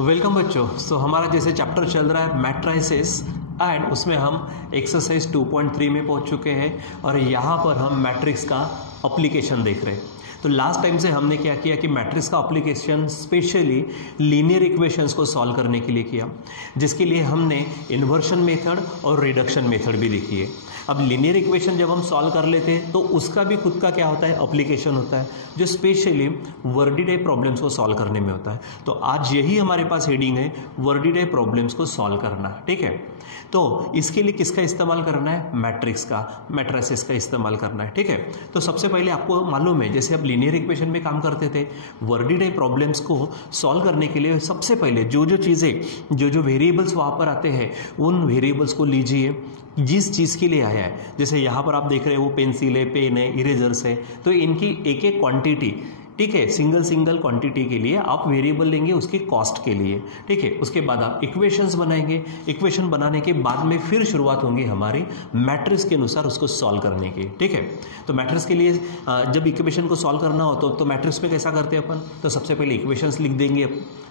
Welcome बच्चों। हमारा जैसे चैप्टर चल रहा है मैट्रिसेस एंड उसमें हम एक्सरसाइज 2.3 में पहुंच चुके हैं और यहाँ पर हम मैट्रिक्स का एप्लीकेशन देख रहे हैं। तो लास्ट टाइम से हमने क्या किया कि मैट्रिक्स का एप्लीकेशन स्पेशली लीनियर इक्वेशंस को सॉल्व करने के लिए किया, जिसके लिए हमने इन्वर्शन मेथड और रिडक्शन मेथड भी देखी है। अब लीनियर इक्वेशन जब हम सॉल्व कर लेते हैं तो उसका भी खुद का क्या होता है, एप्लीकेशन होता है, जो स्पेशली वर्डी टाइप प्रॉब्लम्स को सॉल्व करने में होता है। तो आज यही हमारे पास हेडिंग है, वर्डी टाइप प्रॉब्लम्स को सॉल्व करना। ठीक है, तो इसके लिए किसका इस्तेमाल करना है, मैट्रिक्स का, मैट्रिसेस का इस्तेमाल करना है। ठीक है, तो सबसे पहले आपको मालूम है जैसे आप लीनियर इक्वेशन में काम करते थे, वर्डी टाइप प्रॉब्लम्स को सॉल्व करने के लिए सबसे पहले जो चीज़ें जो वेरिएबल्स वहाँ पर आते हैं उन वेरिएबल्स को लीजिए जिस चीज़ के लिए आया है। जैसे यहाँ पर आप देख रहे हो वो पेंसिल है, पेन है, इरेजर्स है, तो इनकी एक एक क्वांटिटी, ठीक है, सिंगल क्वांटिटी के लिए आप वेरिएबल लेंगे उसकी कॉस्ट के लिए। ठीक है, उसके बाद आप इक्वेशंस बनाएंगे, इक्वेशन बनाने के बाद में फिर शुरुआत होंगी हमारी मैट्रिक्स के अनुसार उसको सॉल्व करने की। ठीक है, तो मैट्रिक्स के लिए जब इक्वेशन को सॉल्व करना हो तो मैट्रिक्स में कैसा करते हैं अपन, तो सबसे पहले इक्वेशंस लिख देंगे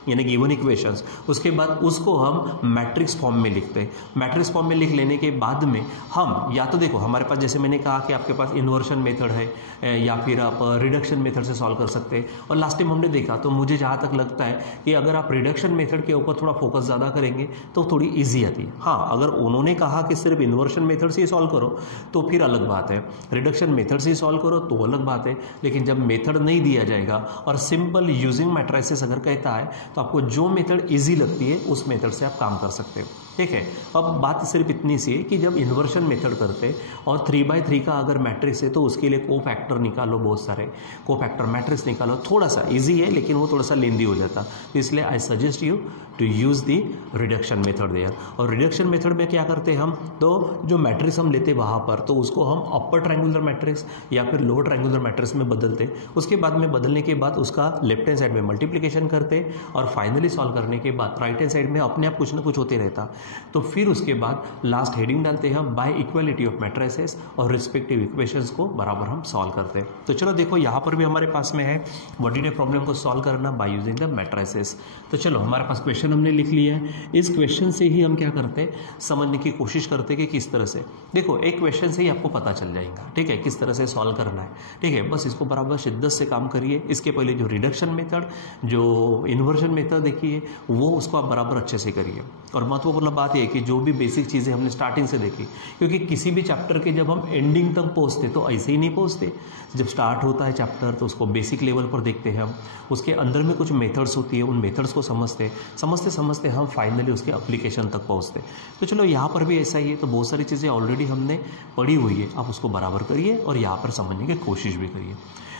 यानी गिवन इक्वेशंस, उसके बाद उसको हम मैट्रिक्स फॉर्म में लिखते हैं। मैट्रिक्स फॉर्म में लिख लेने के बाद में हम या तो देखो हमारे पास जैसे मैंने कहा कि आपके पास इन्वर्शन मेथड है या फिर आप रिडक्शन मेथड से सॉल्व कर सकते हैं। और लास्ट टाइम हमने देखा तो मुझे जहाँ तक लगता है कि अगर आप रिडक्शन मेथड के ऊपर थोड़ा फोकस ज़्यादा करेंगे तो थोड़ी ईजी आती है। हाँ, अगर उन्होंने कहा कि सिर्फ इन्वर्शन मेथड से ही सॉल्व करो तो फिर अलग बात है, रिडक्शन मेथड से ही सॉल्व करो तो अलग बात है। लेकिन जब मेथड नहीं दिया जाएगा और सिंपल यूजिंग मैट्रिसेस अगर कहता है तो आपको जो मेथड इजी लगती है उस मेथड से आप काम कर सकते हो। ठीक है, अब बात सिर्फ इतनी सी है कि जब इन्वर्शन मेथड करते और 3x3 का अगर मैट्रिक्स है तो उसके लिए को फैक्टर निकालो, बहुत सारे को फैक्टर मैट्रिक्स निकालो। थोड़ा सा इजी है लेकिन वो थोड़ा सा लेंदी हो जाता, तो इसलिए I suggest you to use the reduction method there. और रिडक्शन मेथड में क्या करते हैं हम, तो जो मैट्रिक्स हम लेते वहाँ पर तो उसको हम अपर ट्रायंगुलर मैट्रिक्स या फिर लोअर ट्रायंगुलर मैट्रिक्स में बदलते। उसके बाद में बदलने के बाद उसका लेफ्ट हैंड साइड में मल्टीप्लिकेशन करते और फाइनली सॉल्व करने के बाद राइट हैंड साइड में अपने आप कुछ ना कुछ होते रहता। तो फिर उसके बाद लास्ट हेडिंग डालते हैं हम बाय इक्वालिटी ऑफ मैट्रिसेस और रिस्पेक्टिव इक्वेशंस को बराबर हम सॉल्व करते हैं। तो चलो देखो यहाँ पर भी हमारे पास में है वर्डी टाइप प्रॉब्लम को सॉल्व करना बाय यूजिंग द मैट्रिसेस। तो चलो हमारे पास क्वेश्चन हमने लिख लिया है, इस क्वेश्चन से ही हम क्या करते हैं, समझने की कोशिश करते हैं कि किस तरह से, देखो एक क्वेश्चन से ही आपको पता चल जाएगा। ठीक है, किस तरह से सॉल्व करना है। ठीक है, बस इसको बराबर शिद्दत से काम करिए। इसके पहले जो रिडक्शन मेथड, जो इन्वर्जन मेथड देखिए वो उसको आप बराबर अच्छे से करिए। और महत्वपूर्ण बात यह है कि जो भी बेसिक चीज़ें हमने स्टार्टिंग से देखी, क्योंकि किसी भी चैप्टर के जब हम एंडिंग तक पहुंचते तो ऐसे ही नहीं पहुंचते। जब स्टार्ट होता है चैप्टर तो उसको बेसिक लेवल पर देखते हैं हम, उसके अंदर में कुछ मेथड्स होती है, उन मेथड्स को समझते हम फाइनली उसके एप्लीकेशन तक पहुंचते। तो चलो यहाँ पर भी ऐसा ही है। तो बहुत सारी चीज़ें ऑलरेडी हमने पढ़ी हुई है, आप उसको बराबर करिए और यहाँ पर समझने की कोशिश भी करिए।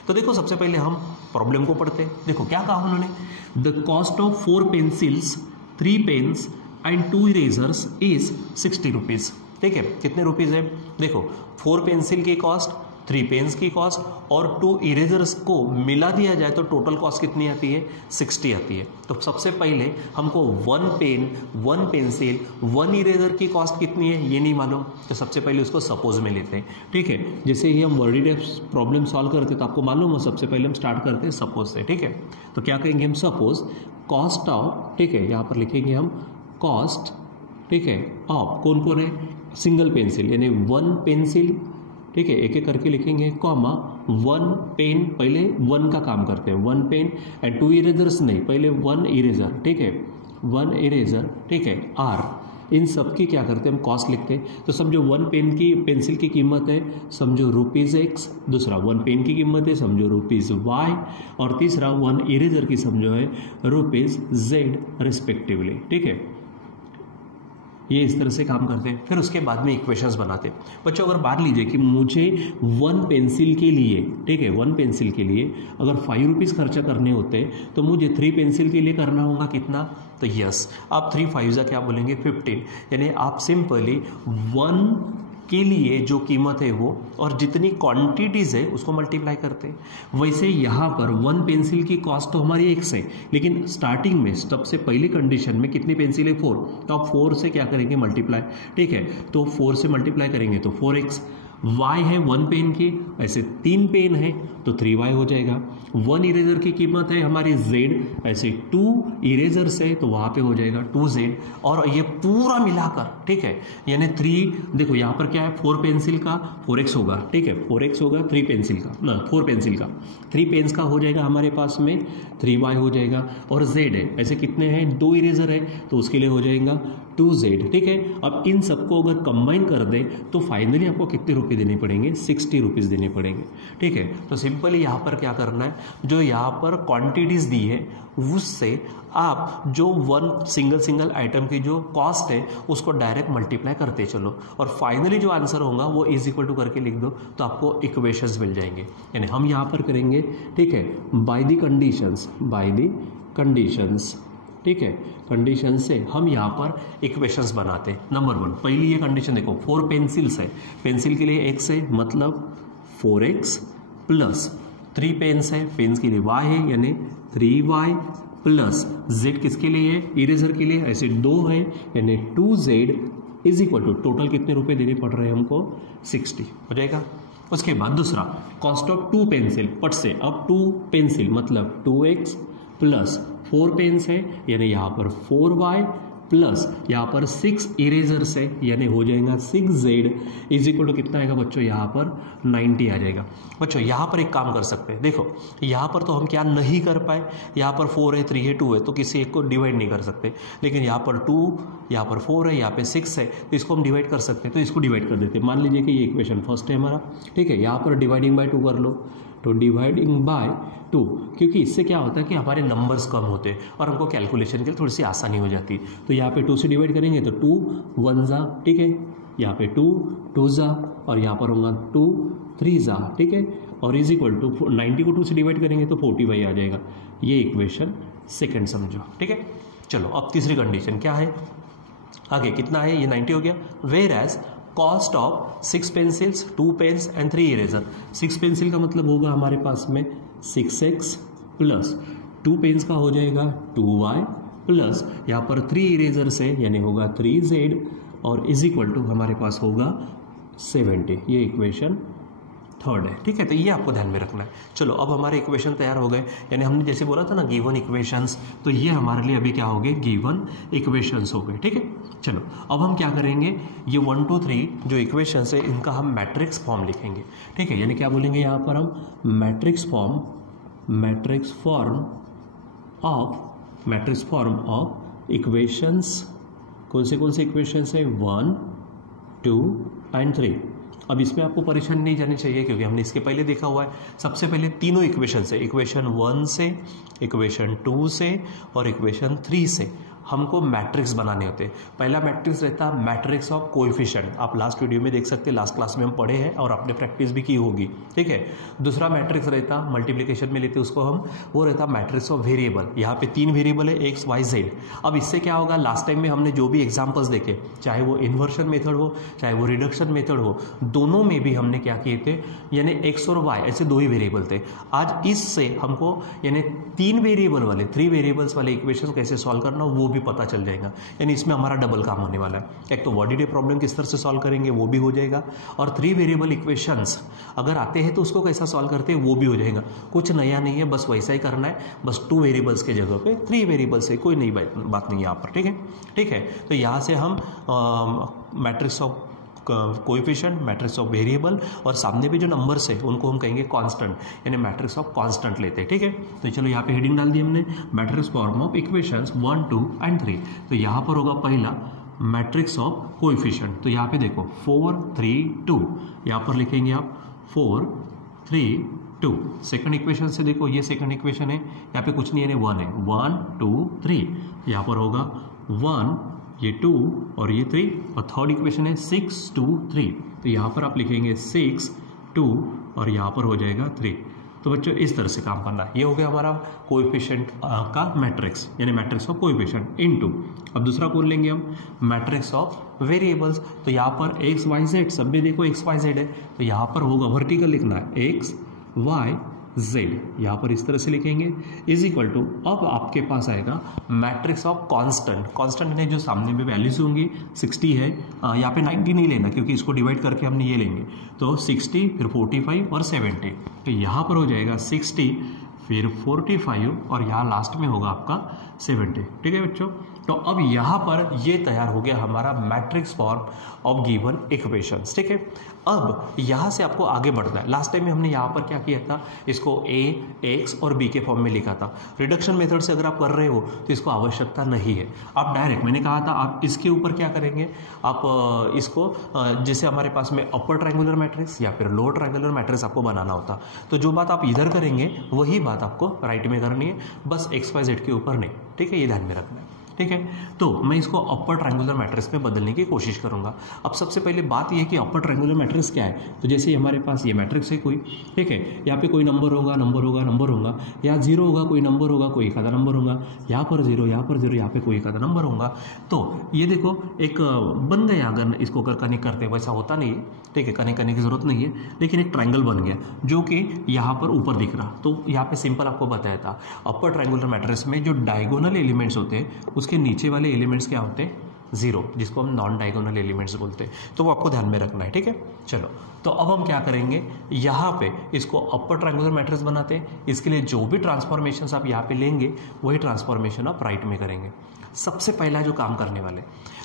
तो देखो सबसे पहले हम प्रॉब्लम को पढ़ते हैं। देखो क्या कहा उन्होंने, the cost of 4 pencils, 3 pens and 2 erasers is 60 rupees. ठीक है, कितने रुपीज़ है, देखो 4 पेंसिल की कॉस्ट, 3 पेन्स की कॉस्ट और 2 इरेजर्स को मिला दिया जाए तो टोटल कॉस्ट कितनी आती है, 60 आती है। तो सबसे पहले हमको 1 पेन, 1 पेंसिल, 1 इरेजर की कॉस्ट कितनी है ये नहीं मालूम, तो सबसे पहले उसको सपोज में लेते हैं। ठीक है, जैसे ही हम वर्डी टाइप प्रॉब्लम सॉल्व करते तो आपको मालूम हो सबसे पहले हम स्टार्ट करते हैं सपोज से। ठीक है, तो क्या कहेंगे हम, सपोज कॉस्ट ऑफ, ठीक है यहाँ पर लिखेंगे हम कॉस्ट, ठीक है, ऑफ कौन कौन है, सिंगल पेंसिल यानी 1 पेंसिल, ठीक है, एक एक करके लिखेंगे, कॉमा 1 पेन, पहले 1 का काम करते हैं, 1 पेन एंड 2 इरेजर्स नहीं, पहले 1 इरेजर। ठीक है, 1 इरेजर, ठीक है, आर, इन सब की क्या करते हैं हम, कॉस्ट लिखते हैं। तो समझो 1 पेन की पेंसिल की कीमत है समझो ₹X, दूसरा 1 पेन की कीमत है समझो ₹Y और तीसरा 1 इरेजर की समझो है ₹Z रिस्पेक्टिवली। ठीक है, ये इस तरह से काम करते हैं। फिर उसके बाद में इक्वेशंस बनाते हैं। बच्चों अगर बात लीजिए कि मुझे 1 पेंसिल के लिए, ठीक है, 1 पेंसिल के लिए अगर ₹5 खर्चा करने होते तो मुझे 3 पेंसिल के लिए करना होगा कितना, तो यस आप 3 5 क्या बोलेंगे 15, यानी आप सिंपली 1 के लिए जो कीमत है वो और जितनी क्वांटिटीज़ है उसको मल्टीप्लाई करते हैं। वैसे यहाँ पर 1 पेंसिल की कॉस्ट तो हमारी X है, लेकिन स्टार्टिंग में सबसे पहली कंडीशन में कितनी पेंसिल है 4, तो आप 4 से क्या करेंगे मल्टीप्लाई। ठीक है, तो 4 से मल्टीप्लाई करेंगे तो 4X y है 1 पेन की, ऐसे 3 पेन है तो 3y हो जाएगा। 1 इरेजर की कीमत है हमारी z, ऐसे 2 इरेजर्स है तो वहाँ पे हो जाएगा 2z, और ये पूरा मिलाकर, ठीक है, यानी 3, देखो यहाँ पर क्या है, 4 पेंसिल का 4x होगा, ठीक है, 4x होगा 3 पेंसिल का, ना 4 पेंसिल का 3 पेन्स का हो जाएगा हमारे पास में 3y हो जाएगा, और z है ऐसे कितने हैं, 2 इरेजर है तो उसके लिए हो जाएगा 2z, ठीक है। अब इन सबको अगर कंबाइन कर दें तो फाइनली आपको कितने रुपये देने पड़ेंगे, 60 रुपीज़ देने पड़ेंगे, ठीक है। तो सिंपली यहाँ पर क्या करना है, जो यहाँ पर क्वांटिटीज़ दी है उससे आप जो वन सिंगल आइटम की जो कॉस्ट है उसको डायरेक्ट मल्टीप्लाई करते चलो, और फाइनली जो आंसर होगा वो इज इक्वल टू करके लिख दो तो आपको इक्वेशंस मिल जाएंगे। यानी हम यहाँ पर करेंगे, ठीक है, बाय द कंडीशंस, ठीक है, कंडीशन से हम यहाँ पर इक्वेशंस बनाते हैं। नंबर 1, पहली ये कंडीशन देखो, 4 पेंसिल्स है, पेंसिल के लिए x है मतलब 4x प्लस 3 पेन्स है, पेन्स के लिए y है यानी 3y प्लस z किसके लिए है, इरेजर के लिए, ऐसे 2 है यानी 2z is equal to total कितने रुपए देने पड़ रहे हैं हमको, 60 हो जाएगा। उसके बाद दूसरा, कॉस्ट ऑफ 2 पेंसिल, पट से अब 2 पेंसिल मतलब 2x प्लस 4 पेन्स है यानी यहाँ पर 4y प्लस यहाँ पर 6 इरेजर्स है यानी हो जाएगा 6z इज इक्वल टू कितना आएगा बच्चों, यहाँ पर 90 आ जाएगा। बच्चों यहाँ पर एक काम कर सकते हैं, देखो यहाँ पर तो हम क्या नहीं कर पाए, यहाँ पर 4 है 3 है 2 है तो किसी एक को डिवाइड नहीं कर सकते, लेकिन यहाँ पर 2, यहाँ पर 4 है, यहाँ पे 6 है तो इसको हम डिवाइड कर सकते हैं, तो इसको डिवाइड कर देते हैं। मान लीजिए कि ये इक्वेशन फर्स्ट है हमारा, ठीक है, यहाँ पर डिवाइडिंग बाय 2 कर लो, तो डिवाइडिंग बाय 2, क्योंकि इससे क्या होता है कि हमारे नंबर्स कम होते हैं और हमको कैलकुलेशन के लिए थोड़ी सी आसानी हो जाती है। तो यहाँ पे 2 से डिवाइड करेंगे तो 2 1 जा, ठीक है, यहाँ पे 2 2 जा, और यहाँ पर होगा 2 3 जा, ठीक है, और इज इक्वल टू 90 को 2 से डिवाइड करेंगे तो 40y आ जाएगा। ये इक्वेशन सेकेंड समझो, ठीक है। चलो अब तीसरी कंडीशन क्या है, आगे कितना है, ये 90 हो गया, whereas cost of 6 pencils 2 pens and 3 eraser. 6 pencil का मतलब होगा हमारे पास में 6x प्लस 2 पेन्स का हो जाएगा 2y प्लस यहाँ पर 3 इरेजर से यानी होगा 3z, और इज इक्वल टू हमारे पास होगा 70। ये इक्वेशन थर्ड है, ठीक है। तो ये आपको ध्यान में रखना है। चलो अब हमारे इक्वेशन तैयार हो गए, यानी हमने जैसे बोला था ना गिवन इक्वेशंस, तो ये हमारे लिए अभी क्या हो गए, गिवन इक्वेशंस हो गए, ठीक है। चलो अब हम क्या करेंगे, ये 1 2 3 जो इक्वेशंस है इनका हम मैट्रिक्स फॉर्म लिखेंगे, ठीक है, यानी क्या बोलेंगे यहाँ पर हम मैट्रिक्स फॉर्म ऑफ इक्वेशंस। कौन से इक्वेशंस है, 1 2 एंड 3। अब इसमें आपको परेशानी नहीं जानी चाहिए क्योंकि हमने इसके पहले देखा हुआ है। सबसे पहले तीनों इक्वेशन से, इक्वेशन 1 से, इक्वेशन 2 से और इक्वेशन 3 से हमको मैट्रिक्स बनाने होते हैं। पहला मैट्रिक्स रहता है मैट्रिक्स ऑफ कोएफिशिएंट, आप लास्ट वीडियो में देख सकते हैं, लास्ट क्लास में हम पढ़े हैं और आपने प्रैक्टिस भी की होगी, ठीक है। दूसरा मैट्रिक्स रहता मल्टीप्लिकेशन में लेते उसको हम, वो रहता मैट्रिक्स ऑफ वेरिएबल। यहाँ पे 3 वेरिएबल है x y z। अब इससे क्या होगा, लास्ट टाइम में हमने जो भी एग्जाम्पल्स देखे, चाहे वो इन्वर्शन मेथड हो चाहे वो रिडक्शन मेथड हो, दोनों में भी हमने क्या किए थे, यानी x और y ऐसे 2 ही वेरिएबल थे। आज इससे हमको यानी 3 वेरिएबल वाले 3 वेरिएबल्स वाले इक्वेशन कैसे सॉल्व करना वो भी पता चल जाएगा। यानी इसमें हमारा डबल काम होने वाला है, एक तो बॉडी डे प्रॉब्लम किस तरह से सॉल्व करेंगे वो भी हो जाएगा, और 3 वेरिएबल इक्वेशंस अगर आते हैं तो उसको कैसा सॉल्व करते हैं वो भी हो जाएगा। कुछ नया नहीं है, बस वैसा ही करना है, बस 2 वेरिएबल्स के जगह पे 3 वेरिएबल्स है, कोई नई बात नहीं है यहाँ पर, ठीक है, ठीक है। तो यहाँ से हम matrix of coefficient, matrix of variable और सामने भी जो नंबर्स है उनको हम कहेंगे कांस्टेंट, यानी मैट्रिक्स ऑफ कांस्टेंट लेते हैं, ठीक है। तो चलो यहाँ पे हेडिंग डाल दी हमने, matrix form of equations 1 2 and 3। तो यहाँ पर होगा पहला मैट्रिक्स ऑफ कोएफिशिएंट, तो यहाँ पे देखो 4 3 2, यहाँ पर लिखेंगे आप 4 3 2। सेकंड इक्वेशन से देखो, ये सेकंड इक्वेशन है, यहाँ पे कुछ नहीं है, 1 है, 1 2 3, यहाँ पर होगा 1 ये 2 और ये 3, और थर्ड इक्वेशन है 6 2 3, तो यहाँ पर आप लिखेंगे 6 2 और यहाँ पर हो जाएगा 3। तो बच्चों इस तरह से काम करना है। ये हो गया हमारा कोएफिशिएंट का मैट्रिक्स, यानी मैट्रिक्स ऑफ कोएफिशिएंट इनटू। अब दूसरा बोल लेंगे हम मैट्रिक्स ऑफ वेरिएबल्स। तो यहाँ पर x y z, सब में देखो x y z है, तो यहाँ पर होगा वर्टिकल लिखना है x y जेड, यहाँ पर इस तरह से लिखेंगे, इज इक्वल टू, अब आपके पास आएगा मैट्रिक्स ऑफ कांस्टेंट, कांस्टेंट ने जो सामने में वैल्यूज होंगी 60 है, यहाँ पे 90 नहीं लेना क्योंकि इसको डिवाइड करके हमने ये लेंगे, तो 60 फिर 45 और 70, तो यहाँ पर हो जाएगा 60 फिर 45 और यहाँ लास्ट में होगा आपका 70। ठीक है बच्चों, तो अब यहाँ पर ये तैयार हो गया हमारा matrix form of given equations. ठीक है, अब यहाँ से आपको आगे बढ़ना है। लास्ट टाइम में हमने यहाँ पर क्या किया था, इसको ए, एक्स और बी के फॉर्म में लिखा था। रिडक्शन मेथड से अगर आप कर रहे हो तो इसको आवश्यकता नहीं है, आप डायरेक्ट, मैंने कहा था आप इसके ऊपर क्या करेंगे, आप इसको जैसे हमारे पास में अपर ट्रायंगुलर मैट्रिक्स या फिर लोअर ट्रायंगुलर मैट्रिक्स आपको बनाना होता, तो जो बात आप इधर करेंगे वही बात आपको राइट में करनी है, बस एक्स वाई जेड के ऊपर नहीं। ठीक है, ये ध्यान में रखना है। ठीक है, तो मैं इसको अपर ट्रायंगुलर मैट्रिक्स में बदलने की कोशिश करूंगा। अब सबसे पहले बात यह है कि अपर ट्रायंगुलर मैट्रिक्स क्या है, तो जैसे हमारे पास ये मैट्रिक्स है कोई, ठीक है, यहाँ पे कोई नंबर होगा, नंबर होगा, नंबर होगा, यहाँ जीरो होगा, कोई नंबर होगा, कोई एक आधा नंबर होगा, यहाँ पर जीरो, यहाँ पर जीरो, यहाँ पे कोई एक आधा नंबर होगा। तो ये देखो एक बन गया, अगर इसको अगर कनेक्ट करते वैसा होता नहीं है, ठीक है, कनेक्ट करने की जरूरत नहीं है, लेकिन एक ट्रायंगल बन गया जो कि यहाँ पर ऊपर दिख रहा। तो यहाँ पे सिंपल आपको बताया था, अपर ट्रायंगुलर मैट्रिक्स में जो डायगोनल एलिमेंट्स होते हैं उसके नीचे वाले एलिमेंट्स क्या होते हैं, जीरो, जिसको हम नॉन डायगोनल एलिमेंट्स बोलते हैं, तो वो आपको ध्यान में रखना है। ठीक है, चलो, तो अब हम क्या करेंगे, यहाँ पे इसको अपर ट्रायंगुलर मैट्रिक्स बनाते हैं। इसके लिए जो भी ट्रांसफॉर्मेशन आप यहाँ पे लेंगे वही ट्रांसफॉर्मेशन आप राइट में करेंगे। सबसे पहला जो काम करने वाले,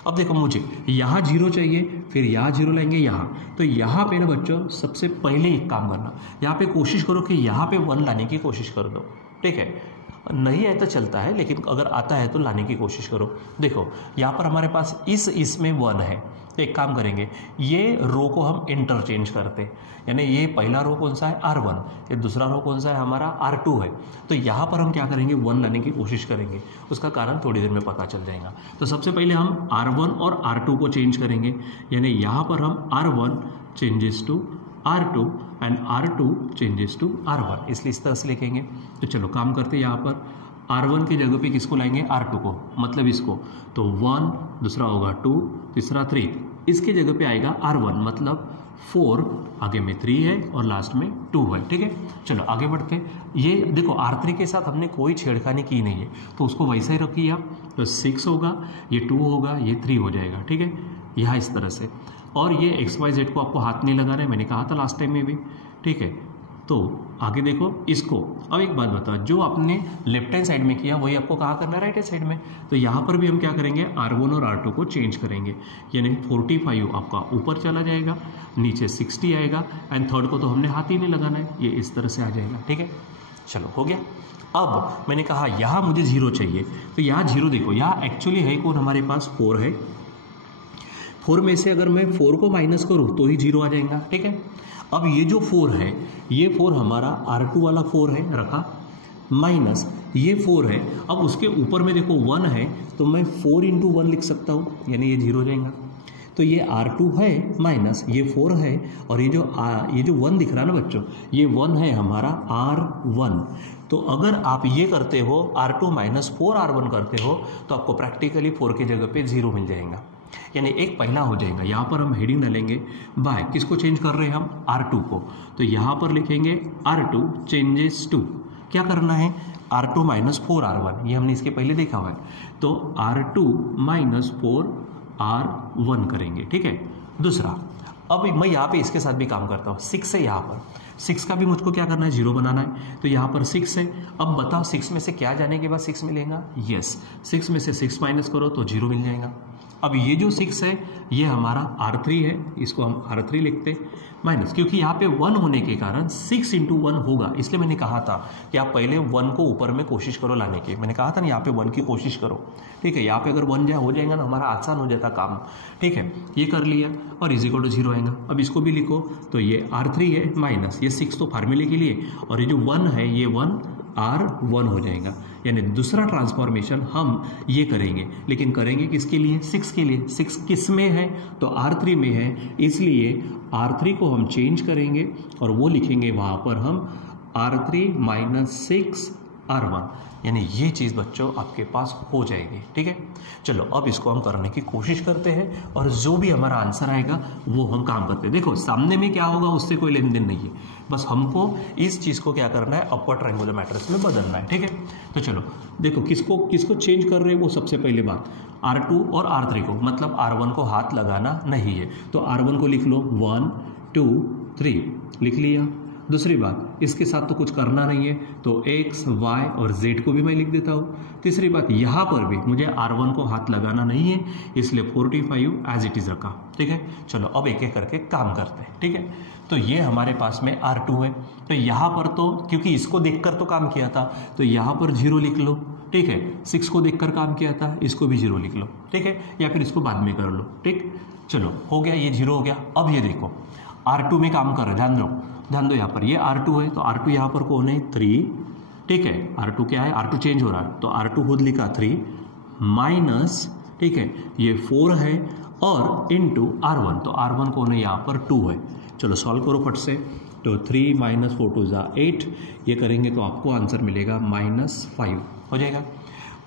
अब देखो मुझे यहाँ जीरो चाहिए, फिर यहाँ जीरो लाएंगे यहाँ, तो यहाँ पे ना बच्चों सबसे पहले एक काम करना, यहाँ पे कोशिश करो कि यहाँ पे 1 लाने की कोशिश कर दो। ठीक है, नहीं आया तो चलता है, लेकिन अगर आता है तो लाने की कोशिश करो। देखो यहाँ पर हमारे पास इसमें 1 है, तो एक काम करेंगे, ये रो को हम इंटरचेंज करते हैं, यानी ये पहला रो कौन सा है, R1, ये दूसरा रो कौन सा है हमारा, R2 है। तो यहाँ पर हम क्या करेंगे, 1 लाने की कोशिश करेंगे, उसका कारण थोड़ी देर में पता चल जाएगा। तो सबसे पहले हम R1 और R2 को चेंज करेंगे, यानी यहाँ पर हम R1 changes to R2 and R2 changes to R1, इसलिए इस तरह से लिखेंगे। तो चलो काम करते हैं, यहाँ पर R1 की जगह पे किसको लाएंगे, R2 को, मतलब इसको, तो 1, दूसरा होगा 2, तीसरा 3, इसके जगह पे आएगा R1 मतलब 4, आगे में 3 है और लास्ट में 2 है। ठीक है, चलो आगे बढ़ते हैं। ये देखो R3 के साथ हमने कोई छेड़खानी की नहीं है, तो उसको वैसा ही रखिए आप, तो 6 होगा, ये 2 होगा, ये 3 हो जाएगा। ठीक है, यहाँ इस तरह से, और ये एक्स वाई जेड को आपको हाथ नहीं लगाना है, मैंने कहा था लास्ट टाइम में भी। ठीक है, तो आगे देखो इसको। अब एक बात बताओ, जो आपने लेफ्ट हैंड साइड में किया वही आपको कहाँ करना है, राइट हैंड साइड में। तो यहाँ पर भी हम क्या करेंगे, R1 और R2 को चेंज करेंगे, यानी 45 आपका ऊपर चला जाएगा, नीचे 60 आएगा, एंड थर्ड को तो हमने हाथ ही नहीं लगाना है, ये इस तरह से आ जाएगा। ठीक है, चलो हो गया। अब मैंने कहा यहाँ मुझे 0 चाहिए, तो यहाँ 0 देखो, यहाँ एक्चुअली है कौन, हमारे पास 4 है, 4 में से अगर मैं 4 को माइनस करूँ तो ही 0 आ जाएगा। ठीक है, अब ये जो 4 है, ये 4 हमारा R2 वाला 4 है रखा, माइनस ये 4 है, अब उसके ऊपर में देखो 1 है, तो मैं 4 × 1 लिख सकता हूँ, यानी ये 0 हो जाएगा। तो ये R2 है माइनस ये 4 है, और ये जो 1 दिख रहा है ना बच्चों, ये 1 है हमारा R1। तो अगर आप ये करते हो, R2 माइनस 4R1 करते हो, तो आपको प्रैक्टिकली 4 की जगह पे 0 मिल जाएगा, यानी एक पहला हो जाएगा। यहाँ पर हम हेडिंग डालेंगे बाय, किसको चेंज कर रहे हैं हम, R2 को, तो यहाँ पर लिखेंगे R2 चेंजेस टू, क्या करना है, R2 माइनस 4R1, ये हमने इसके पहले देखा हुआ है, तो R2 माइनस 4R1 करेंगे। ठीक है, दूसरा, अब मैं यहाँ पे इसके साथ भी काम करता हूँ, 6 है यहाँ पर, 6 का भी मुझको क्या करना है, 0 बनाना है, तो यहाँ पर 6 है। अब बताओ 6 में से क्या जाने के बाद 6 मिलेगा, यस, 6 में से 6 माइनस करो तो 0 मिल जाएगा। अब ये जो 6 है ये हमारा R3 है, इसको हम R3 लिखते माइनस, क्योंकि यहाँ पे 1 होने के कारण 6 × 1 होगा, इसलिए मैंने कहा था कि आप पहले 1 को ऊपर में कोशिश करो लाने की, मैंने कहा था ना यहाँ पे 1 की कोशिश करो। ठीक है, यहाँ पे अगर 1 हो जाएगा ना, हमारा आसान हो जाता काम। ठीक है, ये कर लिया और इज इक्वल टू 0 आएगा। अब इसको भी लिखो, तो ये R3 है माइनस ये 6 तो फार्मूले के लिए, और ये जो 1 है ये 1R1 हो जाएगा, यानी दूसरा ट्रांसफॉर्मेशन हम ये करेंगे, लेकिन करेंगे किसके लिए, 6 के लिए। 6 किस में है, तो R3 में है, इसलिए R3 को हम चेंज करेंगे और वो लिखेंगे वहाँ पर हम R3 माइनस 6 R1, यानी ये चीज़ बच्चों आपके पास हो जाएगी। ठीक है, चलो अब इसको हम करने की कोशिश करते हैं और जो भी हमारा आंसर आएगा वो हम काम करते हैं। देखो सामने में क्या होगा उससे कोई लेन देन नहीं है, बस हमको इस चीज़ को क्या करना है, अपर ट्रायंगुलर मैट्रिक्स में बदलना है। ठीक है, तो चलो देखो किसको चेंज कर रहे हैं वो सबसे पहले बात, R2 और R3 को, मतलब R1 को हाथ लगाना नहीं है, तो R1 को लिख लो 1 2 3 लिख लिया। दूसरी बात, इसके साथ तो कुछ करना नहीं है, तो x, y और z को भी मैं लिख देता हूँ। तीसरी बात, यहाँ पर भी मुझे R1 को हाथ लगाना नहीं है, इसलिए 45 एज इट इज़ रखा। ठीक है, चलो अब एक एक करके काम करते हैं। ठीक है, तो ये हमारे पास में R2 है, तो यहाँ पर तो क्योंकि इसको देखकर तो काम किया था तो यहाँ पर 0 लिख लो। ठीक है, 6 को देखकर काम किया था, इसको भी 0 लिख लो। ठीक है, या फिर इसको बाद में कर लो। ठीक, चलो हो गया, ये 0 हो गया। अब ये देखो R2 में काम कर रहा है, ध्यान दो यहाँ पर ये R2 है, तो R2 यहाँ पर कौन है 3। ठीक है, R2 क्या है, R2 चेंज हो रहा है, तो R2 खुद लिखा 3 माइनस, ठीक है ये 4 है और इनटू R1, तो R1 कौन है यहाँ पर 2 है। चलो सॉल्व करो फट से, तो 3 माइनस 4 2 = 8, ये करेंगे तो आपको आंसर मिलेगा -5 हो जाएगा।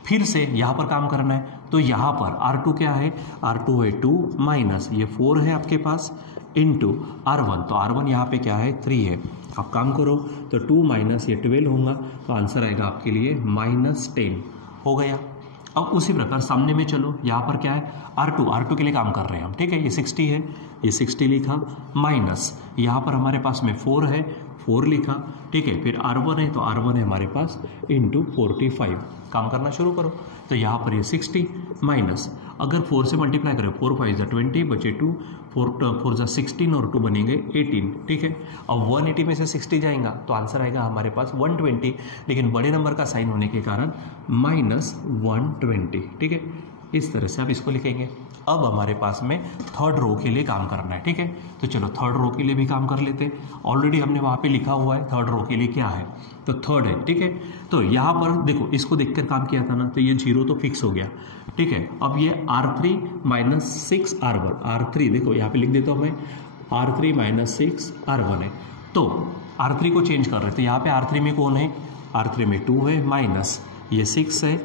फिर से यहाँ पर काम करना है, तो यहाँ पर R2 क्या है, R2 है 2 माइनस ये 4 है आपके पास इनटू R1, तो R1 यहाँ पे क्या है 3 है। आप काम करो तो 2 माइनस ये 12 होगा, तो आंसर आएगा आपके लिए -10 हो गया। अब उसी प्रकार सामने में चलो, यहाँ पर क्या है R2 के लिए काम कर रहे हैं हम। ठीक है, ये 60 है, ये 60 लिखा माइनस यहाँ पर हमारे पास में 4 है, 4 लिखा। ठीक है, फिर R1 है, तो R1 है हमारे पास इनटू 45, काम करना शुरू करो। तो यहाँ पर ये 60 माइनस, अगर 4 से मल्टीप्लाई करें 4 5 = 20 बचे 2, 4 = 16 और 2 बनेंगे 18। ठीक है, अब 180 में से 60 जाएगा तो आंसर आएगा हमारे पास 120, लेकिन बड़े नंबर का साइन होने के कारण -120। ठीक है, इस तरह से आप इसको लिखेंगे। अब हमारे पास में थर्ड रो के लिए काम करना है। ठीक है, तो चलो थर्ड रो के लिए भी काम कर लेते हैं। ऑलरेडी हमने वहाँ पे लिखा हुआ है थर्ड रो के लिए क्या है, तो थर्ड है। ठीक है, तो यहाँ पर देखो इसको देखकर काम किया था ना, तो ये 0 तो फिक्स हो गया। ठीक है, अब ये R3 - 6 R1, R3 देखो यहाँ पे लिख देता हूँ मैं, R3 - 6 R1 है, तो R3 को चेंज कर रहे थे। यहाँ पे R3 में कौन है, R3 में 2 है माइनस ये 6 है।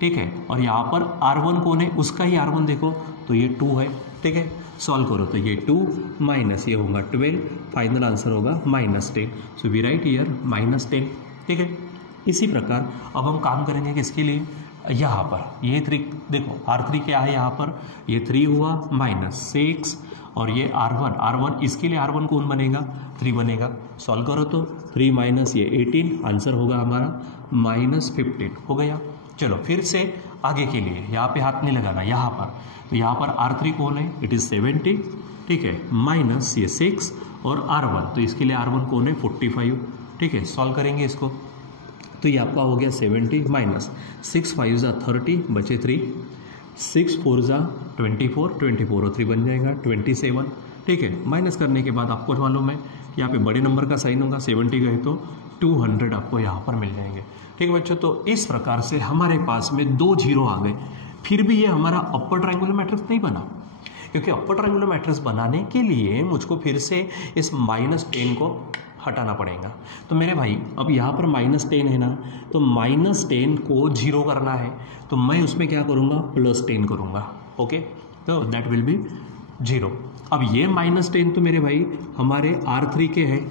ठीक है, और यहाँ पर R1 कौन है, उसका ही R1 देखो, तो ये 2 है। ठीक है, सॉल्व करो तो ये 2 माइनस ये होगा 12, फाइनल आंसर होगा -10। So we write here -10। ठीक है, इसी प्रकार अब हम काम करेंगे किसके लिए, यहाँ पर ये 3 देखो R3 क्या है, यहाँ पर ये 3 हुआ -6 और ये R1 इसके लिए R1 कौन बनेगा, 3 बनेगा। सॉल्व करो तो 3 माइनस ये 18, आंसर होगा हमारा -15 हो गया। चलो फिर से आगे के लिए, यहाँ पे हाथ नहीं लगाना, यहाँ पर, तो यहाँ पर R3 कौन है, इट इज़ 70। ठीक है, माइनस ये 6 और R1, तो इसके लिए R1 कौन है 45। ठीक है, सॉल्व करेंगे इसको, तो ये आपका हो गया 70 माइनस 6 5 = 30 बचे 3, 6 4 = 24, 24 और 3 बन जाएगा 27। ठीक है, माइनस करने के बाद आपको मालूम है यहाँ पे बड़े नंबर का साइन होगा, 70 गए तो 200 आपको यहाँ पर मिल जाएंगे। ठीक है बच्चों, तो इस प्रकार से हमारे पास में 2 0 आ गए। फिर भी ये हमारा अपर ट्रायंगुलर मैट्रिक्स नहीं बना, क्योंकि अपर ट्रायंगुलर मैट्रिक्स बनाने के लिए मुझको फिर से इस -10 को हटाना पड़ेगा। तो मेरे भाई अब यहाँ पर -10 है ना, तो -10 को 0 करना है, तो मैं उसमें क्या करूँगा, +10 करूँगा। ओके, तो दैट विल बी 0। अब ये -10 तो मेरे भाई हमारे R3 के हैं।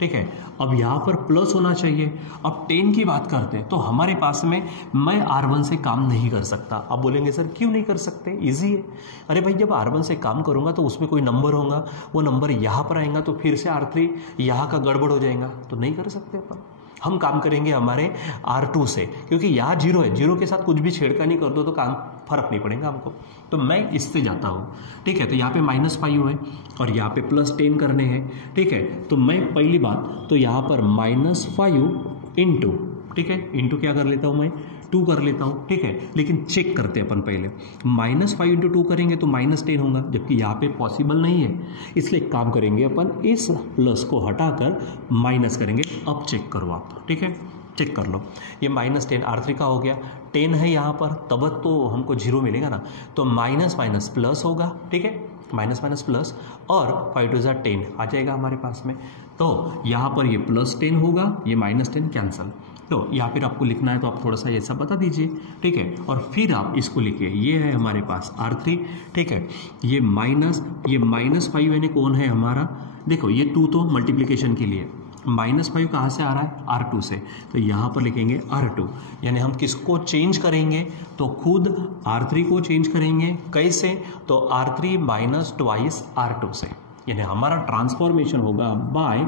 ठीक है, अब यहाँ पर प्लस होना चाहिए। अब 10 की बात करते हैं तो हमारे पास में मैं R1 से काम नहीं कर सकता। अब बोलेंगे सर क्यों नहीं कर सकते, इजी है। अरे भाई जब R1 से काम करूँगा तो उसमें कोई नंबर होगा, वो नंबर यहाँ पर आएगा तो फिर से R3 यहाँ का गड़बड़ हो जाएगा, तो नहीं कर सकते अपन। हम काम करेंगे हमारे R2 से, क्योंकि यहाँ 0 है, 0 के साथ कुछ भी छेड़खानी कर दो तो काम फर्क नहीं पड़ेगा हमको, तो मैं इससे जाता हूँ। ठीक है, तो यहाँ पे -5 है और यहाँ पे +10 करने हैं। ठीक है, तो मैं पहली बात तो यहाँ पर -5 इंटू, ठीक है, इंटू क्या कर लेता हूँ मैं, 2 कर लेता हूँ। ठीक है, लेकिन चेक करते हैं अपन पहले, -5 इंटू 2 करेंगे तो -10 होगा, जबकि यहाँ पे पॉसिबल नहीं है, इसलिए एक काम करेंगे अपन, इस प्लस को हटाकर माइनस करेंगे। अब चेक करो आप, ठीक है, चेक कर लो, ये -10 R3 का हो गया, 10 है यहाँ पर, तब तो हमको 0 मिलेगा ना, तो माइनस माइनस प्लस होगा। ठीक है, माइनस माइनस प्लस और 5 2 10 आ जाएगा हमारे पास में, तो यहाँ पर ये +10 होगा, ये -10 कैंसल, तो यहाँ पर आपको लिखना है तो आप थोड़ा सा ऐसा बता दीजिए, ठीक है। और फिर आप इसको लिखिए, ये है हमारे पास R3, ठीक है। ये -5 यानी कौन है हमारा, देखो ये 2 तो मल्टीप्लिकेशन के लिए, -5 कहाँ से आ रहा है, R2 से, तो यहाँ पर लिखेंगे R2। यानी हम किसको चेंज करेंगे, तो खुद R3 को चेंज करेंगे। कैसे, तो R3 माइनस ट्वाइस R2 से, यानी हमारा ट्रांसफॉर्मेशन होगा बाय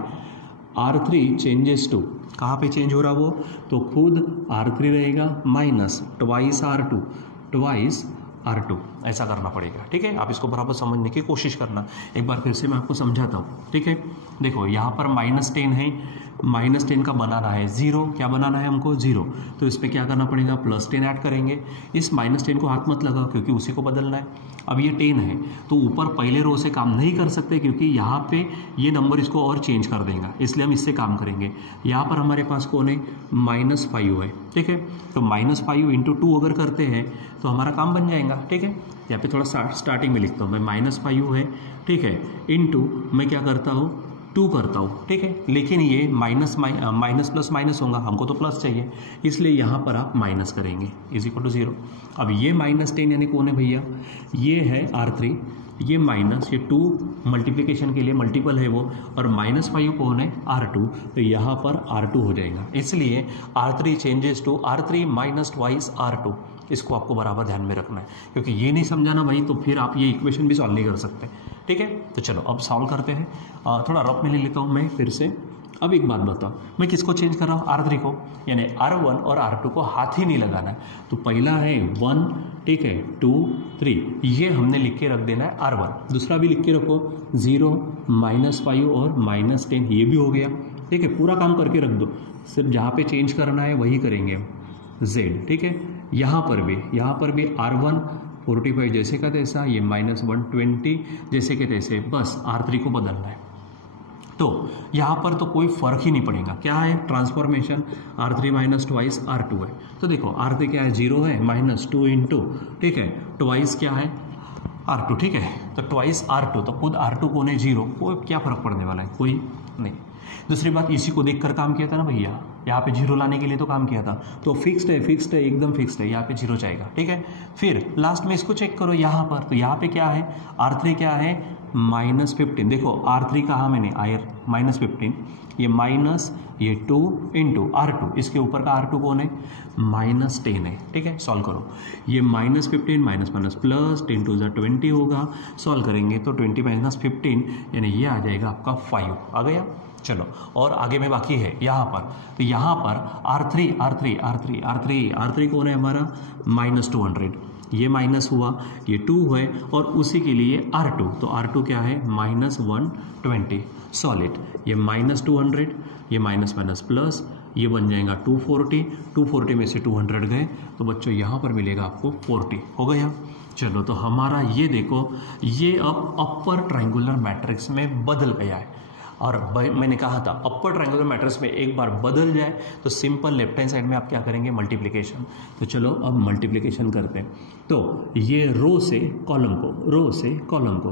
R3 चेंजेस टू, कहाँ पे चेंज हो रहा वो, तो खुद R3 रहेगा माइनस ट्वाइस R2 ऐसा करना पड़ेगा, ठीक है। आप इसको बराबर समझने की कोशिश करना। एक बार फिर से मैं आपको समझाता हूँ, ठीक है। देखो यहाँ पर -10 है, -10 का बनाना है 0, क्या बनाना है हमको 0, तो इस पर क्या करना पड़ेगा, +10 ऐड करेंगे। इस -10 को हाथ मत लगाओ क्योंकि उसी को बदलना है। अब ये 10 है तो ऊपर पहले रो से काम नहीं कर सकते क्योंकि यहाँ पे ये नंबर इसको और चेंज कर देगा, इसलिए हम इससे काम करेंगे। यहाँ पर हमारे पास कौन है, -5 है, ठीक है। तो -5 × 2 अगर करते हैं तो हमारा काम बन जाएगा, ठीक है। यहाँ पे थोड़ा स्टार्टिंग में लिखता हूँ मैं, -5 है, ठीक है, इंटू मैं क्या करता हूँ 2 करता हूँ, ठीक है। लेकिन ये माइनस प्लस माइनस होगा, हमको तो प्लस चाहिए, इसलिए यहाँ पर आप माइनस करेंगे =0। अब ये -10 यानी कौन है भैया, ये है R3, ये माइनस, ये 2 मल्टीप्लिकेशन के लिए मल्टीपल है वो, और -5 कौन है, R2, तो यहाँ पर R2 हो जाएगा। इसलिए R3 changes to R3 minus twice R2, इसको आपको बराबर ध्यान में रखना है, क्योंकि ये नहीं समझाना भाई तो फिर आप ये इक्वेशन भी सॉल्व नहीं कर सकते, ठीक है। तो चलो अब सॉल्व करते हैं। थोड़ा रफ में ले लेता हूँ मैं फिर से। अब एक बात बताओ, मैं किसको चेंज कर रहा हूँ, R3 को, यानी R1 और R2 को हाथ ही नहीं लगाना है। तो पहला है 1, ठीक है, 2, 3, ये हमने लिख के रख देना है R1। दूसरा भी लिख के रखो 0, -5 और -10, ये भी हो गया, ठीक है। पूरा काम करके रख दो, सिर्फ जहाँ पे चेंज करना है वही करेंगे हम, Z, ठीक है। यहाँ पर भी R1 45 जैसे का तैसा, ये -120 जैसे के तैसे, बस R3 को बदलना है। तो यहाँ पर तो कोई फर्क ही नहीं पड़ेगा, क्या है, transformation R3 minus twice R2 है। तो देखो R3 क्या है, 0 है, -2 × ठीक है, ट्वाइस क्या है R2, ठीक है। तो ट्वाइस R2, तो खुद R2 कौन है, 0, कोई क्या फ़र्क पड़ने वाला है, कोई नहीं। दूसरी बात, इसी को देखकर काम किया था ना भैया, यहाँ पे 0 लाने के लिए तो काम किया था, तो फिक्स्ड है, एकदम फिक्स्ड है, यहाँ पे 0 जाएगा, ठीक है। फिर लास्ट में इसको चेक करो यहाँ पर, तो यहाँ पे क्या है, R3 क्या है, -15। देखो R3 कहा मैंने, -15, ये माइनस, ये 2 × R2, इसके ऊपर का R2 कौन है, -10 है, ठीक है। सॉल्व करो, ये -15 माइनस प्लस 10 × 2 = 20 होगा। सॉल्व करेंगे तो 20 - 15 यानी ये आ जाएगा आपका 5, आ गया। चलो और आगे में बाकी है यहाँ पर, तो यहाँ पर R3 कौन है हमारा, -200, ये माइनस हुआ, ये 2 है, और उसी के लिए R2, तो R2 क्या है, -120 सॉलिड, ये -200, ये माइनस प्लस, ये बन जाएगा 240 में से 200 गए, तो बच्चों यहाँ पर मिलेगा आपको 40, हो गया। चलो तो हमारा ये देखो, ये अब अपर ट्रायंगुलर मैट्रिक्स में बदल गया है। और मैंने कहा था अपर ट्रायंगुलर मैट्रिक्स में एक बार बदल जाए तो सिंपल लेफ्ट हैंड साइड में आप क्या करेंगे, मल्टीप्लिकेशन। तो चलो अब मल्टीप्लिकेशन करते हैं। तो ये रो से कॉलम को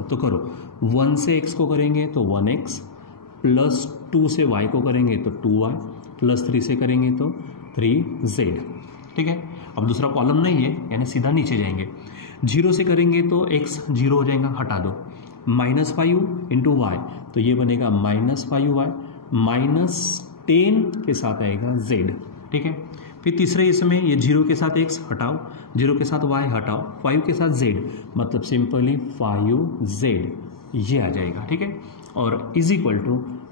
तो करो, 1 से x को करेंगे तो 1x, +2 से y को करेंगे तो 2y, +3 से करेंगे तो 3z, ठीक है। अब दूसरा कॉलम नहीं है यानी सीधा नीचे जाएंगे। 0 से करेंगे तो x 0 हो जाएगा, हटा दो, -5 × y, तो ये बनेगा -5y, -10 के साथ आएगा z, ठीक है। फिर तीसरे इसमें ये 0 के साथ x हटाओ, 0 के साथ y हटाओ, 5 के साथ z, मतलब सिंपली 5z, ये आ जाएगा, ठीक है। और =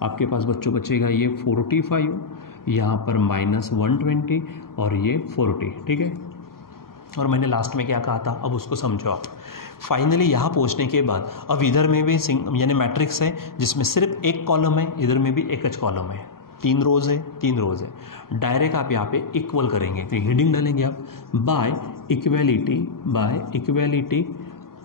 आपके पास बच्चों बचेगा ये 45, यहाँ पर -120 और ये 40, ठीक है। और मैंने लास्ट में क्या कहा था, अब उसको समझो आप। फाइनली यहाँ पहुँचने के बाद अब इधर में भी यानी मैट्रिक्स है जिसमें सिर्फ एक कॉलम है, इधर में भी एक कॉलम है, 3 रोज है। डायरेक्ट आप यहाँ पे इक्वल करेंगे, तो हेडिंग डालेंगे आप, by equality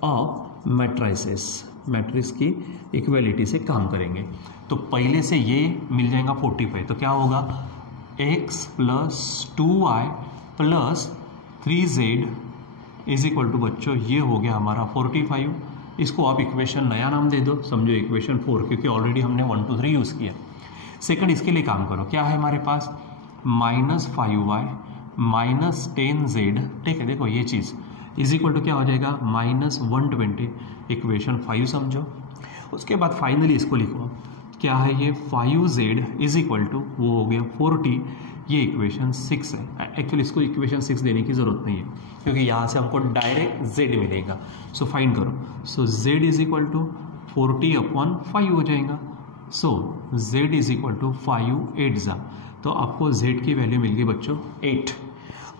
of matrices, matrix की इक्वेलिटी से काम करेंगे। तो पहले से ये मिल जाएगा 45, तो क्या होगा, x + 2y + 3z = बच्चों ये हो गया हमारा 45। इसको आप इक्वेशन नया नाम दे दो, समझो इक्वेशन 4, क्योंकि ऑलरेडी हमने 1 2 3 यूज़ किया। सेकंड इसके लिए काम करो, क्या है हमारे पास, -5y माइनस 10z, ठीक है, देखो ये चीज़ इज इक्वल टू क्या हो जाएगा -120, इक्वेशन 5 समझो। उसके बाद फाइनली इसको लिखो, क्या है ये 5z इज इक्वल टू वो हो गया 40, ये इक्वेशन 6 है। एक्चुअली इसको इक्वेशन 6 देने की ज़रूरत नहीं है क्योंकि यहाँ से हमको डायरेक्ट z मिलेगा। सो फाइंड करो, सो z इज इक्वल टू 40/5 हो जाएगा। सो z इज इक्वल टू 5 8 जा, तो आपको z की वैल्यू मिल गई बच्चों 8।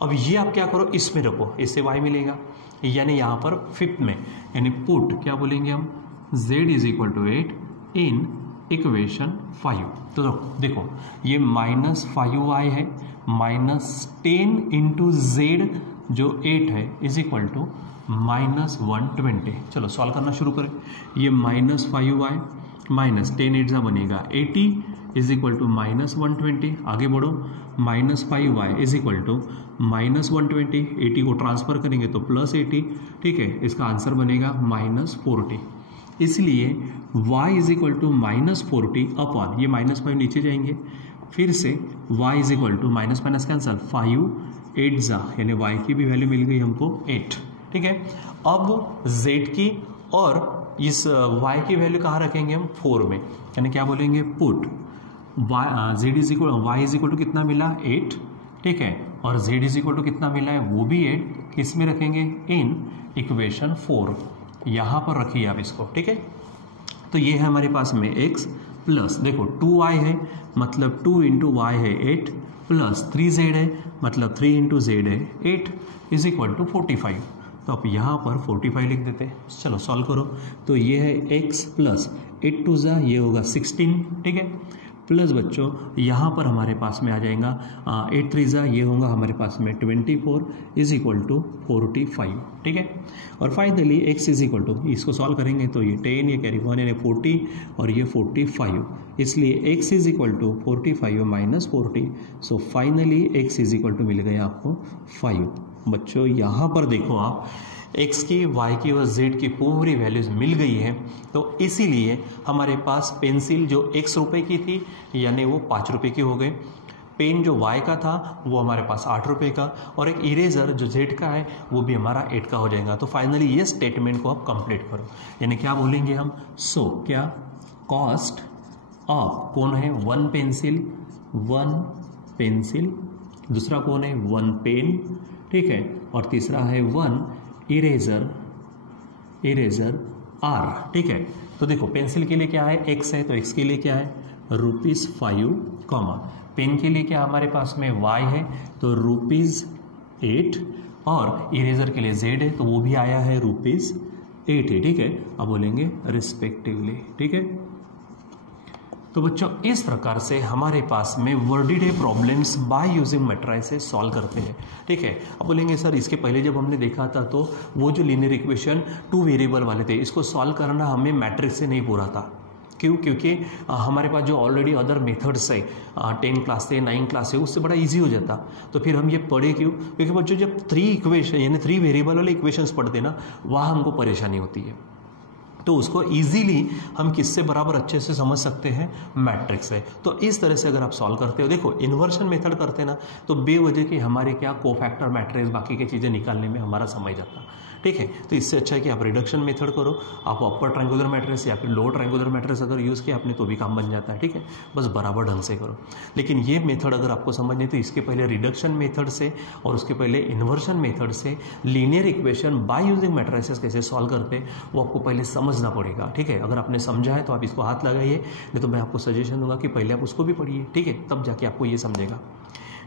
अब ये आप क्या करो, इसमें रखो, इससे y मिलेगा, यानी यहाँ पर फिफ्थ में, यानी पुट क्या बोलेंगे हम, z is equal to 8 in equation 5। तो देखो ये -5y है, -10 इंटू z जो 8 है इज इक्वल टू -120। चलो सॉल्व करना शुरू करें। ये -5y माइनस 10 8 जा बनेगा 80 इज इक्वल टू -120। आगे बढ़ो, -5y इज इक्वल टू -120, 80 को ट्रांसफर करेंगे तो +80, ठीक है, इसका आंसर बनेगा -40। इसलिए y is equal to -40 upon, ये -5 नीचे जाएंगे, फिर से y is equal to minus minus cancel, 5 8 जा, यानी y की भी वैल्यू मिल गई हमको 8, ठीक है। अब z की और इस y की वैल्यू कहाँ रखेंगे हम, 4 में, यानी क्या बोलेंगे, put z is equal to कितना मिला 8, ठीक है, और z इज इक्वल टू कितना मिला है वो भी 8, किस में रखेंगे, इन इक्वेशन 4, यहाँ पर रखिए आप इसको, ठीक है। तो ये है हमारे पास में x प्लस, देखो 2y है मतलब 2 इंटू वाई है 8, प्लस 3z है मतलब 3 इंटू जेड है 8 इज इक्वल टू 45। तो आप यहाँ पर 45 लिख देते हैं। चलो सॉल्व करो, तो ये है x प्लस 8 2 जा, ये होगा 16, ठीक है, प्लस बच्चों यहाँ पर हमारे पास में आ जाएगा 8 3 जा, ये होगा हमारे पास में 24 इज इक्वल टू 45, ठीक है। और finally x is equal to, इसको सॉल्व करेंगे तो ये 10, ये कैरी 1 यानी 40 और ये 45, इसलिए x is equal to 45 minus 40। So finally x is equal to मिल गया आपको 5। बच्चों यहाँ पर देखो आप, x की, y की और z की पूरी वैल्यूज मिल गई है, तो इसीलिए हमारे पास पेंसिल जो x रुपये की थी यानी वो 5 रुपये की हो गई, पेन जो y का था वो हमारे पास 8 रुपये का, और एक इरेजर जो z का है वो भी हमारा 8 का हो जाएगा। तो फाइनली ये स्टेटमेंट को आप कंप्लीट करो, यानी क्या बोलेंगे हम, सो क्या कॉस्ट ऑफ, कौन है, 1 पेंसिल, दूसरा कौन है 1 पेन, ठीक है, और तीसरा है 1 इरेजर R, ठीक है। तो देखो पेंसिल के लिए क्या है, x है, तो x के लिए क्या है ₹5, कॉमा, पेन के लिए क्या हमारे पास में y है, तो ₹8, और इरेजर के लिए z है, तो वो भी आया है ₹8 है, ठीक है। अब बोलेंगे रिस्पेक्टिवली, ठीक है। तो बच्चों इस प्रकार से हमारे पास में worded problems by using matrices solve करते हैं, ठीक है। अब बोलेंगे सर इसके पहले जब हमने देखा था तो वो जो लीनियर इक्वेशन 2 वेरिएबल वाले थे, इसको सॉल्व करना हमें मैट्रिक्स से नहीं पूरा था, क्यों, क्योंकि हमारे पास जो ऑलरेडी अदर मेथड्स है 10 क्लास से 9 क्लास से, उससे बड़ा इजी हो जाता। तो फिर हम ये पढ़े क्यों, क्योंकि बच्चों जब 3 इक्वेशन यानी 3 वेरिएबल वाले इक्वेशंस पढ़ते ना, वहाँ हमको परेशानी होती है, तो उसको इजीली हम किससे बराबर अच्छे से समझ सकते हैं, मैट्रिक्स है। तो इस तरह से अगर आप सॉल्व करते हो, देखो इन्वर्शन मेथड करते ना तो बेवजह की हमारे क्या कोफैक्टर मैट्रिक्स बाकी की चीज़ें निकालने में हमारा समय जाता, ठीक है। तो इससे अच्छा है कि आप रिडक्शन मेथड करो, आप अपर ट्रायंगुलर मैट्रिक्स या फिर लोअर ट्रायंगुलर मैट्रिक्स अगर यूज़ किया आपने तो भी काम बन जाता है, ठीक है, बस बराबर ढंग से करो। लेकिन ये मेथड अगर आपको समझनी तो इसके पहले रिडक्शन मेथड से और उसके पहले इन्वर्शन मेथड से linear equation bye using matrices कैसे सॉल्व करते वो आपको पहले समझना पड़ेगा, ठीक है। अगर आपने समझा है तो आप इसको हाथ लगाइए, नहीं तो मैं आपको सजेशन दूंगा कि पहले आप उसको भी पढ़िए, ठीक है, तब जाके आपको ये समझेगा,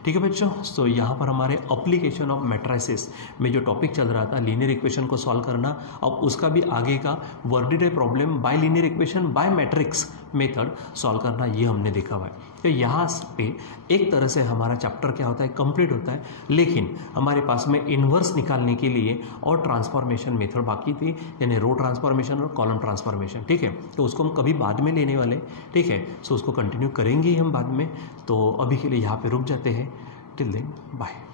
ठीक है बच्चों। तो यहाँ पर हमारे एप्लीकेशन ऑफ मैट्रिसेस में जो टॉपिक चल रहा था लीनियर इक्वेशन को सॉल्व करना, अब उसका भी आगे का worded problem by linear equation by matrix method solve करना, ये हमने देखा हुआ है। तो यहाँ पे एक तरह से हमारा चैप्टर क्या होता है, कंप्लीट होता है, लेकिन हमारे पास में इन्वर्स निकालने के लिए और ट्रांसफॉर्मेशन मेथड बाकी थी, यानी रो ट्रांसफॉर्मेशन और कॉलम ट्रांसफॉर्मेशन, ठीक है। तो उसको हम कभी बाद में लेने वाले, ठीक है, सो उसको कंटिन्यू करेंगे ही हम बाद में। तो अभी के लिए यहाँ पे रुक जाते हैं, टिल देन बाय।